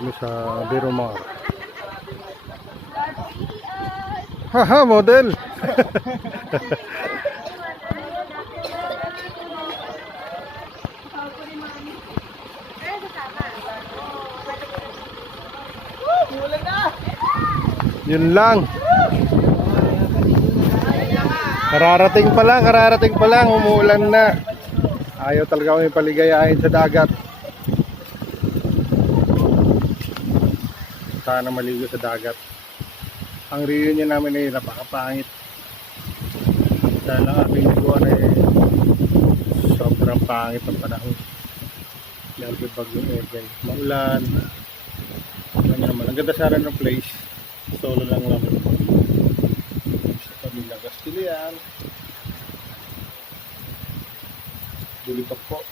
Kami sa Biromar. Haha, model! Yun lang. Kararating pa lang, umuulan na. Ayaw talaga kami paligayahin sa dagat. Sana maligo sa dagat. Ang reunion namin ay napakapangit. Dahil ang aking liguan ay sobrang pangit ang panahon. Dahil may bagyong Edel. Maulan. Ano naman, ang ganda sana ng place. Solo lang naman. Sa Pamilya Castilian. Dulipag po.